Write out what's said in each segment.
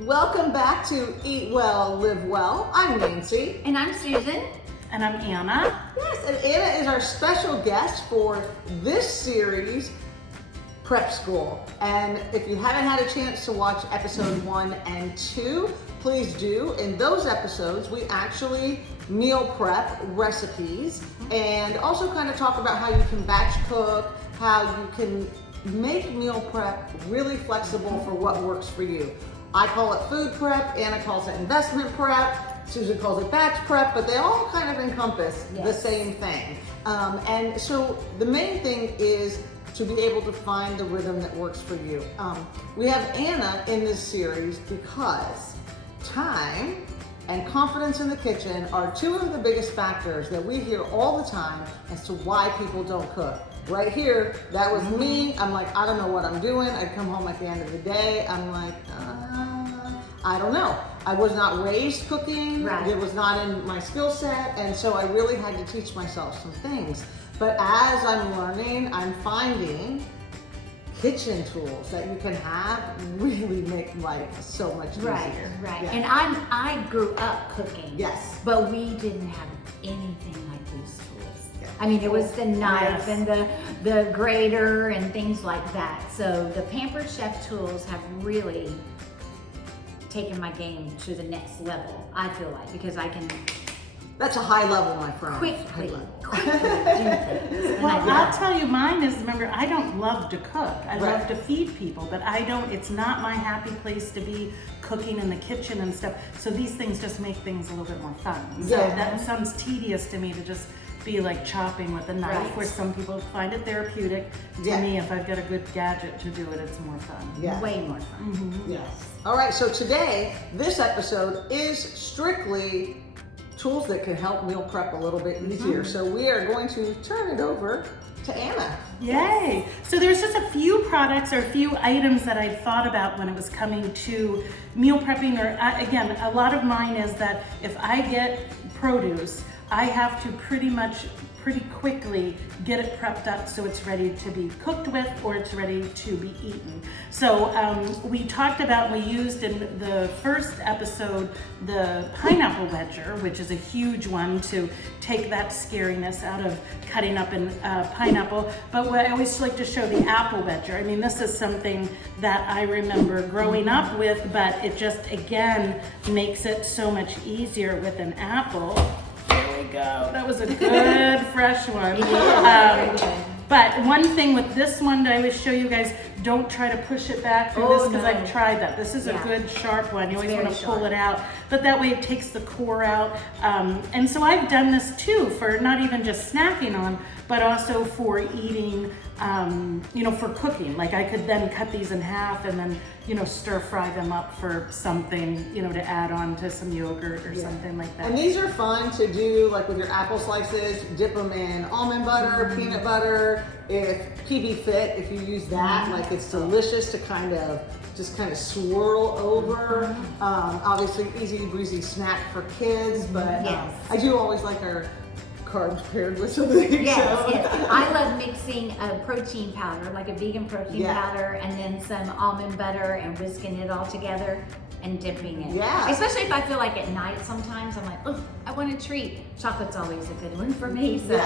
Welcome back to Eat Well, Live Well. I'm Nancy. And I'm Susan. And I'm Anna. Yes, and Anna is our special guest for this series, Prep School. And if you haven't had a chance to watch episode 1 and 2, please do. In those episodes, we actually meal prep recipes and also kind of talk about how you can batch cook, how you can make meal prep really flexible for what works for you. I call it food prep, Anna calls it investment prep, Susan calls it batch prep, but they all kind of encompass the same thing. And so the main thing is to be able to find the rhythm that works for you. We have Anna in this series because time and confidence in the kitchen are two of the biggest factors that we hear all the time as to why people don't cook. Right here, that was me. I'm like, I don't know what I'm doing. I come home at the end of the day. I'm like, I don't know. I was not raised cooking. Right. It was not in my skill set. And so I really had to teach myself some things. But as I'm learning, I'm finding kitchen tools that you can have really make life so much easier. Right. Yeah. And I grew up cooking. Yes. But we didn't have anything like these tools. Yeah. I mean, it was the knife Yes. and the grater and things like that. So the Pampered Chef tools have really taken my game to the next level, I feel like, because I can That's a high level, my friend. quickly High do level. things. And Well, I I'll love tell you, mine is, remember, I don't love to cook. I Right. love to feed people, but it's not my happy place to be cooking in the kitchen and stuff. So these things just make things a little bit more fun. So Yeah. that sounds tedious to me to just be like chopping with a knife, Right. where some people find it therapeutic. To Yeah. me, if I've got a good gadget to do it, it's more fun. Yeah. way more fun. Yes. All right, so today, this episode is strictly tools that can help meal prep a little bit easier. So we are going to turn it over to Anna. Yay! So there's just a few products or a few items that I thought about when it was coming to meal prepping. Or again, a lot of mine is that if I get produce, I have to pretty quickly get it prepped up so it's ready to be cooked with or it's ready to be eaten. So we talked about, we used in the first episode the pineapple wedger, which is a huge one to take that scariness out of cutting up in pineapple. But I always like to show the apple wedger. I mean, this is something that I remember growing up with, but it just, again, makes it so much easier with an apple. There we go. That was a good fresh one. But one thing with this one that I always show you guys, don't try to push it back through this because no. I've tried that. This is a good sharp one. You always want to pull it out, but that way it takes the core out. And so I've done this too for not even just snacking on, but also for eating, for cooking. Like I could then cut these in half and then, stir fry them up for something, to add on to some yogurt or something like that. And these are fun to do, like with your apple slices, dip them in almond butter, peanut butter, if PB Fit, if you use that, like it's delicious to kind of swirl over. Obviously easy breezy snack for kids, but I do always like our carbs paired with something. Yes. I love mixing a protein powder, like a vegan protein powder, and then some almond butter and whisking it all together and dipping it. Yeah. Especially if I feel like at night sometimes I'm like, oh, I want a treat. Chocolate's always a good one for me, so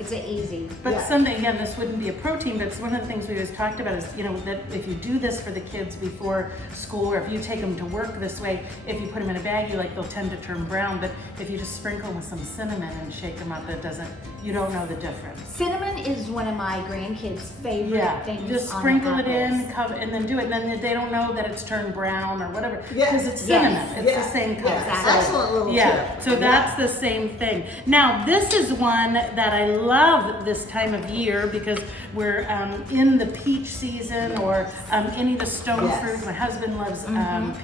it's an easy. But something, again, this wouldn't be a protein, but it's one of the things we always talked about is, that if you do this for the kids before school, or if you take them to work this way, if you put them in a baggie, they'll tend to turn brown. But if you just sprinkle them with some cinnamon and shake them up, you don't know the difference. Cinnamon is one of my grandkids' favorite things. Just on sprinkle it apples. in, cover, and then do it. And then they don't know that it's turned brown or whatever, because it's cinnamon. It's the same color. Exactly. Excellent little tip. So that's the same thing. Now, this is one that I love this time of year because we're in the peach season or any of the stone fruit. My husband loves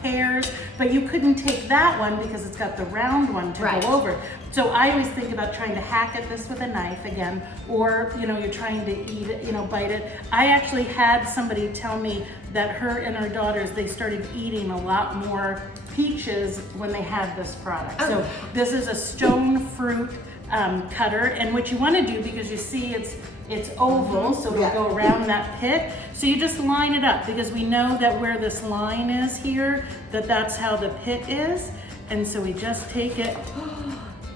pears, but you couldn't take that one because it's got the round one to go over. So I always think about trying to hack at this with a knife again, or you're trying to eat it, bite it. I actually had somebody tell me that her and her daughters, they started eating a lot more peaches when they had this product. So this is a stone fruit cutter, and what you want to do, because you see It's oval, so it'll go around that pit. So you just line it up because we know that where this line is here, that's how the pit is. And so we just take it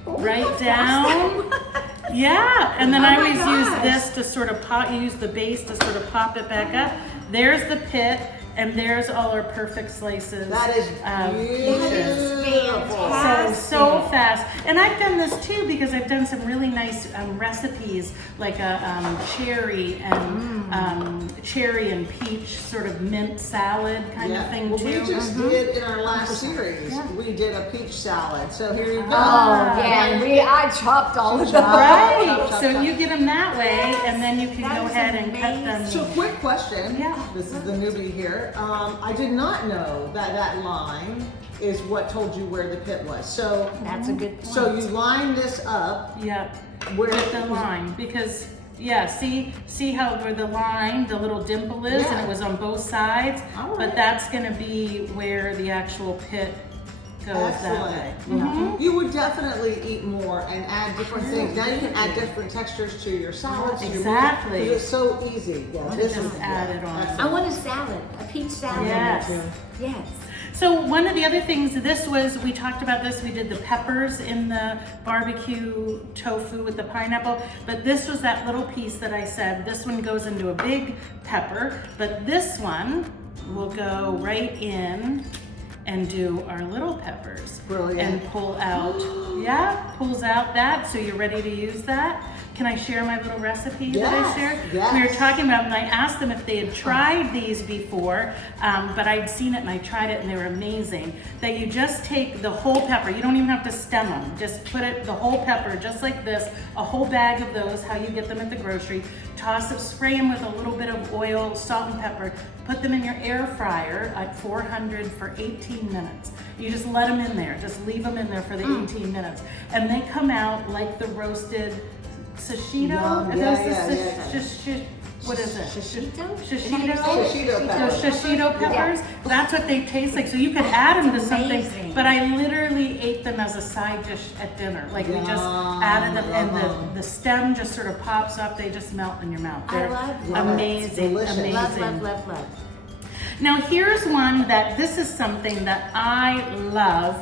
right down. Yeah, and then I always use this to sort of use the base to sort of pop it back up. There's the pit. And there's all our perfect slices. That is beautiful. So fast. And I've done this too because I've done some really nice recipes like a cherry and peach sort of mint salad kind of thing too. We just did in our last series. We did a peach salad. So here you go. Oh yeah, I chopped all of them. Right. So you get them that way, and then you can go ahead and cut them. So quick question. Yeah. This is the newbie here. I did not know that line is what told you where the pit was. So that's a good point. So you line this up. Yep. Where with the line, because see how where the line, the little dimple is, and it was on both sides. But that's going to be where the actual pit goes that way. You would definitely eat more and add different things. Now you can add different textures to your salads. Exactly. Because it's so easy. This is added on. I want a salad, a peach salad. Yes. So one of the other things, we talked about this, we did the peppers in the barbecue tofu with the pineapple, but this was that little piece that I said, this one goes into a big pepper, but this one will go right in and do our little peppers. Brilliant. And pull out, pulls out that, so you're ready to use that. Can I share my little recipe that I shared? Yes. We were talking about, and I asked them if they had tried these before, but I'd seen it and I tried it and they were amazing. That you just take the whole pepper, you don't even have to stem them, just put it, the whole pepper, just like this, a whole bag of those, how you get them at the grocery, toss it, spray them with a little bit of oil, salt and pepper, put them in your air fryer at 400 for 18 minutes. You just let them in there, just leave them in there for the 18 minutes. And they come out like the roasted sashito? What is it? Shishito peppers. That's what they taste like. So you could add them to something, but I literally ate them as a side dish at dinner. Like we just added them, and the stem just sort of pops up. They just melt in your mouth. They're amazing, amazing. Love. Now here's one this is something that I love.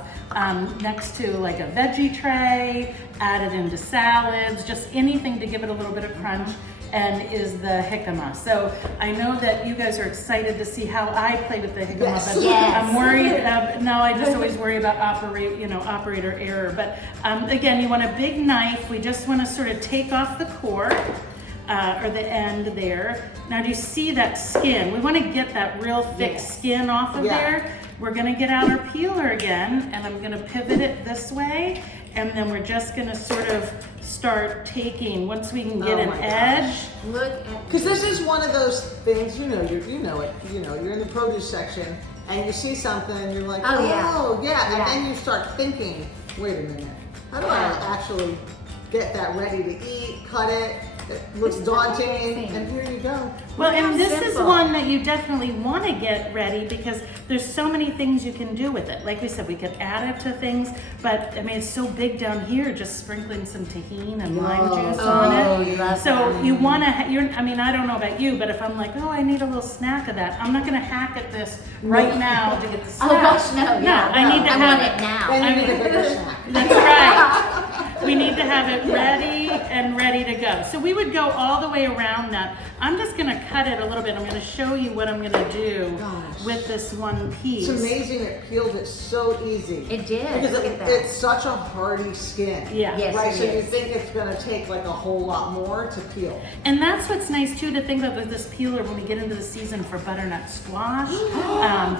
Next to like a veggie tray, added into salads, just anything to give it a little bit of crunch, and is the jicama. So I know that you guys are excited to see how I play with the jicama, but I'm worried. No, I just always worry about operator error. But again, you want a big knife. We just want to sort of take off the core. Or the end there. Now do you see that skin? We want to get that real thick skin off of there. We're going to get out our peeler again, and I'm going to pivot it this way, and then we're just going to sort of start taking, once we can get an edge. Look at because this is one of those things, you know it, you're in the produce section and you see something and you're like, and then you start thinking, wait a minute, how do I actually get that ready to eat, cut it? It looks daunting, and here you go. Well, and this is one that you definitely want to get ready because there's so many things you can do with it. Like we said, we could add it to things, but I mean, it's so big down here, just sprinkling some tahini and lime juice on it. So you want to, I don't know about you, but if I'm like, I need a little snack of that, I'm not going to hack at this right now to get the snack. Oh gosh, no. I need to have it now. And you need a bigger snack. That's right. We need to have it ready to go. So we would go all the way around that. I'm just going to cut it a little bit. I'm going to show you what I'm going to do with this one piece. It's amazing it peeled it so easy. It did. Because it's such a hardy skin. Yeah. Yes, right? So is. you think it's going to take like a whole lot more to peel. And that's what's nice too to think about with this peeler when we get into the season for butternut squash.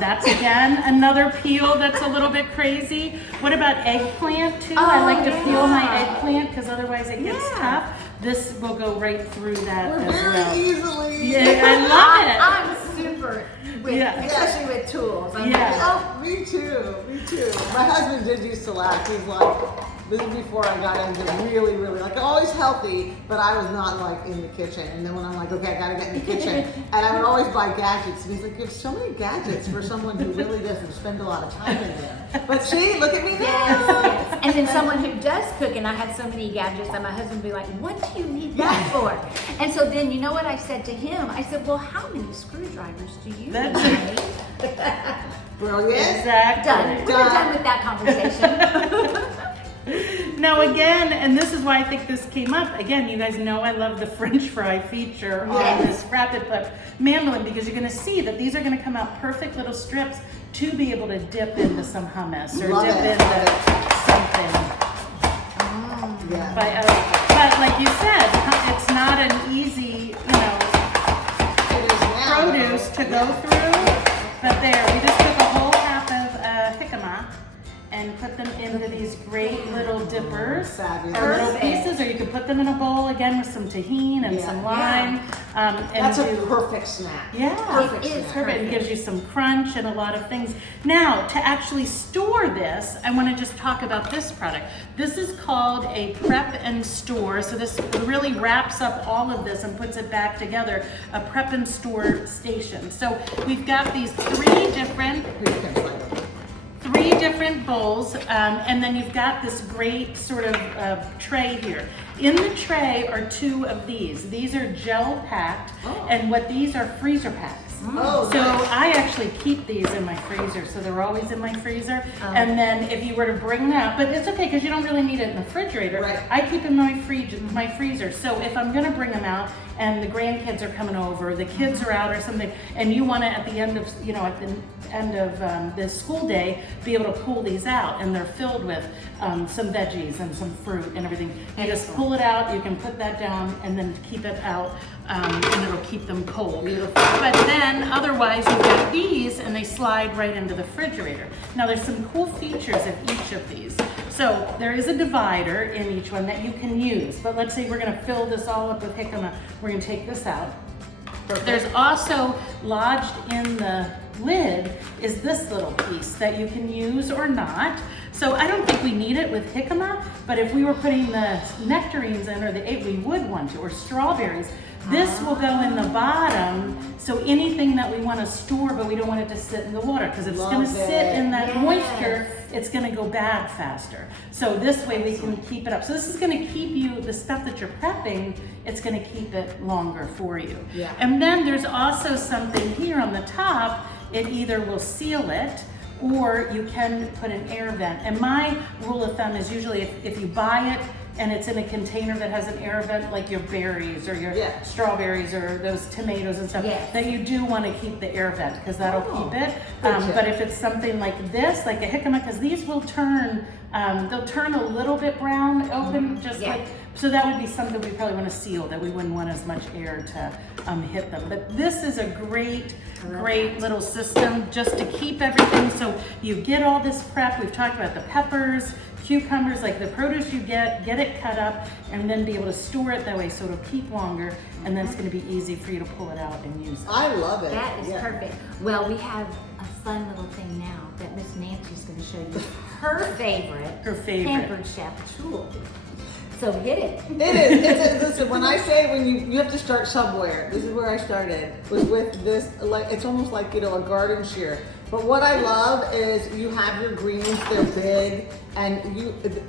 That's again another peel that's a little bit crazy. What about eggplant too? I like to peel my eggplant because otherwise it gets tough. This will go right through that as well. Very easily. Yeah, I love it. I'm super, especially with tools. Me too. My husband did used to laugh. He's like, This is before I got into really, really, like always healthy, but I was not like in the kitchen. And then when I'm like, okay, I gotta get in the kitchen. And I would always buy gadgets. And he's like, you have so many gadgets for someone who really doesn't spend a lot of time in there. But see, look at me now. Yes. And then someone who does cook, and I had so many gadgets, and my husband would be like, what do you need that for? And so then, you know what I said to him? I said, well, how many screwdrivers do you need? Brilliant. Exactly. Done. We're done with that conversation. Now again, and this is why I think this came up, again, you guys know I love the French fry feature on this Rapid Flip mandolin, because you're gonna see that these are gonna come out perfect little strips to be able to dip into some hummus or Love dip it. into something. Yeah. But like you said, it's not an easy, It is now, produce though. to go through. But there, we just took a whole half of jicama and put them into these great little dippers, Fabulous. or little Perfect. pieces, or you could put them in a bowl again with some tahini and Yeah. some lime. And That's a do- perfect snack. Yeah, Perfect It is snack. perfect. It gives you some crunch and a lot of things. Now, to actually store this, I want to just talk about this product. This is called a prep and store. So this really wraps up all of this and puts it back together, a prep and store station. So we've got these three different bowls, and then you've got this great sort of tray here. In the tray are two of these. These are gel packed, and what these are freezer packs. Oh, So nice. I actually keep these in my freezer, so they're always in my freezer. And then if you were to bring them out, but it's okay because you don't really need it in the refrigerator. Right. I keep in my freezer. So if I'm gonna bring them out and the grandkids are coming over, the kids are out or something, and you want to at the end of the school day be able to pull these out, and they're filled with some veggies and some fruit and everything. You just pull it out. You can put that down and then keep it out. And it'll keep them cold. Beautiful. But then otherwise you've got these and they slide right into the refrigerator. Now there's some cool features of each of these. So there is a divider in each one that you can use, but let's say we're gonna fill this all up with jicama. We're gonna take this out. Perfect. There's also lodged in the lid is this little piece that you can use or not. So I don't think we need it with jicama, but if we were putting the nectarines in, or we would want to, or strawberries, this will go in the bottom, so anything that we want to store, but we don't want it to sit in the water, because if it's going to Love sit it. in that Yes. moisture, it's going to go bad faster. So this way we can keep it up. So this is going to keep you, the stuff that you're prepping, it's going to keep it longer for you. Yeah. And then there's also something here on the top. It either will seal it, or you can put an air vent. And my rule of thumb is usually if you buy it and it's in a container that has an air vent, like your berries or your strawberries or those tomatoes and stuff, Yes. that you do want to keep the air vent, because that'll keep it. good tip. But if it's something like this, like a jicama, because these will turn, they'll turn a little bit brown open, just Yeah. like, so that would be something we probably want to seal, that we wouldn't want as much air to hit them. But this is a great little system just to keep everything. So you get all this prep. We've talked about the peppers, cucumbers, like the produce you get it cut up, and then be able to store it that way so it'll keep longer, and then it's going to be easy for you to pull it out and use it. I love it. That is Yeah. perfect. Well, we have a fun little thing now that Miss Nancy's going to show you her favorite Pampered Chef tool. So get it. It is. Listen, when I say when you have to start somewhere, this is where I started, was with this, like, it's almost like, a garden shear. But what I love is you have your greens, they're big, and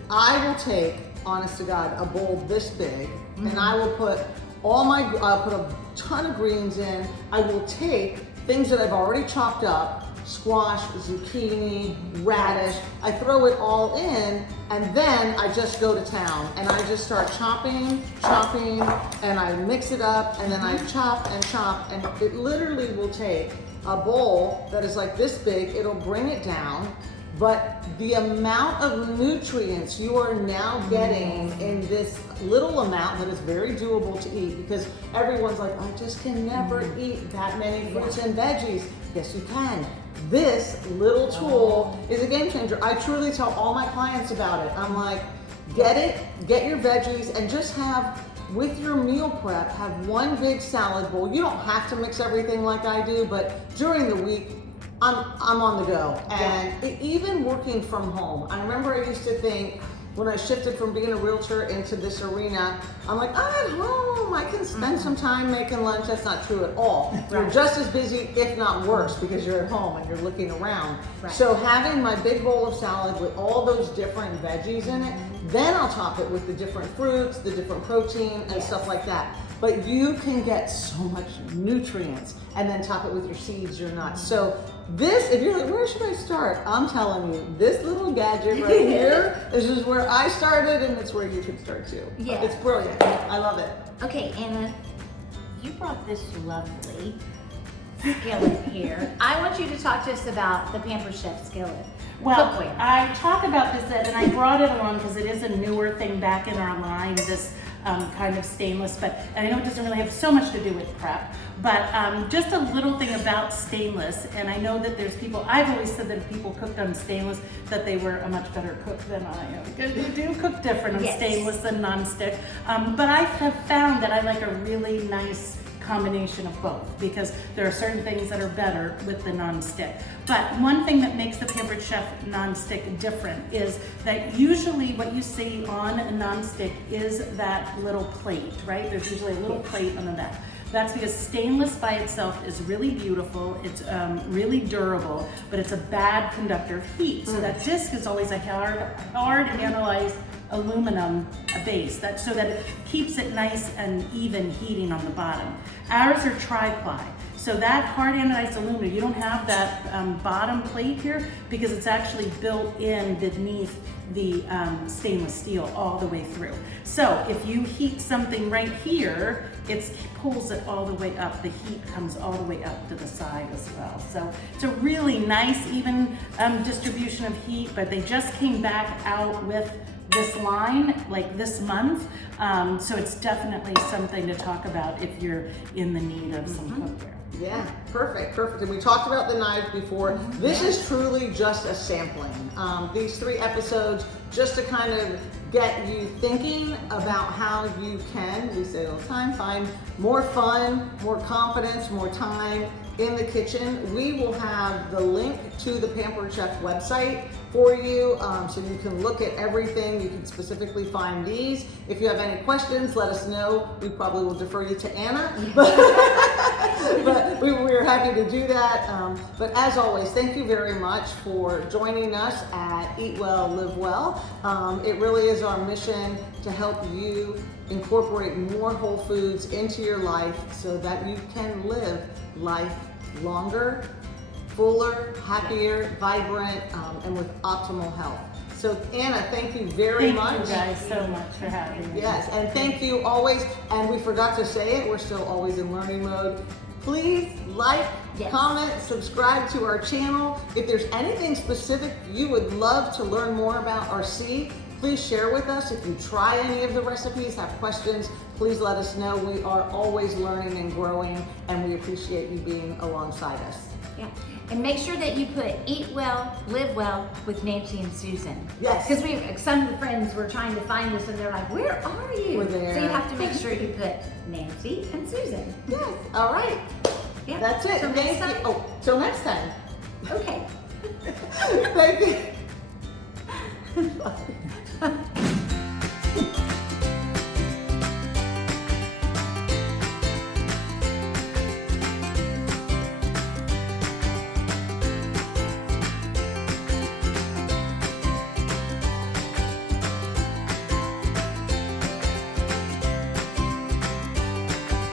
I will take, honest to God, a bowl this big, and I will put I'll put a ton of greens in. I will take things that I've already chopped up, squash, zucchini, radish. I throw it all in, and then I just go to town and I just start chopping, and I mix it up, and then I chop, and it literally will take a bowl that is like this big. It'll bring it down, but the amount of nutrients you are now getting in this little amount that is very doable to eat, because everyone's like, I just can never eat that many fruits and veggies. Yes, you can. This little tool is a game changer. I truly tell all my clients about it. I'm like, get it, get your veggies, and just have, with your meal prep, have one big salad bowl. You don't have to mix everything like I do, but during the week, I'm on the go. And even working from home, I remember I used to think, when I shifted from being a realtor into this arena, I'm like, I'm at home, I can spend some time making lunch. That's not true at all. You're just as busy, if not worse, because you're at home and you're looking around. So having my big bowl of salad with all those different veggies in it, then I'll top it with the different fruits, the different protein and stuff like that. But you can get so much nutrients and then top it with your seeds, your nuts. So this, if you're like, where should I start? I'm telling you, this little gadget right here, this is where I started and it's where you can start too. Yeah. It's brilliant. I love it. Okay, Anna, you brought this lovely skillet here. I want you to talk to us about the Pampered Chef skillet. Well, Cookware. I talk about this and I brought it along because it is a newer thing back in our line, this kind of stainless, but and I know it doesn't really have so much to do with prep, but just a little thing about stainless. And I know that there's people, I've always said that if people cooked on stainless, that they were a much better cook than I am, because you do cook different on stainless than nonstick. But I have found that I like a really nice combination of both, because there are certain things that are better with the non-stick. But one thing that makes the Pampered Chef non-stick different is that usually what you see on a non-stick is that little plate, right? There's usually a little plate on the back. That's because stainless by itself is really beautiful, it's really durable, but it's a bad conductor of heat. So that disc is always a hard analyzed aluminum base, so that it keeps it nice and even heating on the bottom. Ours are tri-ply. So that hard anodized aluminum, you don't have that bottom plate here because it's actually built in beneath the stainless steel all the way through. So if you heat something right here, it pulls it all the way up. The heat comes all the way up to the side as well. So it's a really nice, even distribution of heat, but they just came back out with this line like this month. So it's definitely something to talk about if you're in the need of some cookware. Yeah, perfect. And we talked about the knives before. This is truly just a sampling. These 3 episodes just to kind of get you thinking about how you can, we say it all the time, find more fun, more confidence, more time in the kitchen. We will have the link to the Pampered Chef website for you, so you can look at everything. You can specifically find these. If you have any questions, let us know. We probably will defer you to Anna, but we're happy to do that. But as always, thank you very much for joining us at Eat Well, Live Well. It really is our mission to help you incorporate more whole foods into your life so that you can live life longer, fuller, happier, vibrant, and with optimal health. So Anna, thank you very much. Thank you guys so much for having me. Yes, and thank you always, and we forgot to say it, we're still always in learning mode. Please like, comment, subscribe to our channel. If there's anything specific you would love to learn more about or see, please share with us. If you try any of the recipes, have questions, please let us know. We are always learning and growing, and we appreciate you being alongside us. Yeah, and make sure that you put Eat Well, Live Well with Nancy and Susan. Yes. Because some of the friends were trying to find us and they're like, where are you? We're there. So you have to make sure you put Nancy and Susan. Yes, all right. Yeah. That's it. Till next time? Oh, till next time. Okay. Thank you.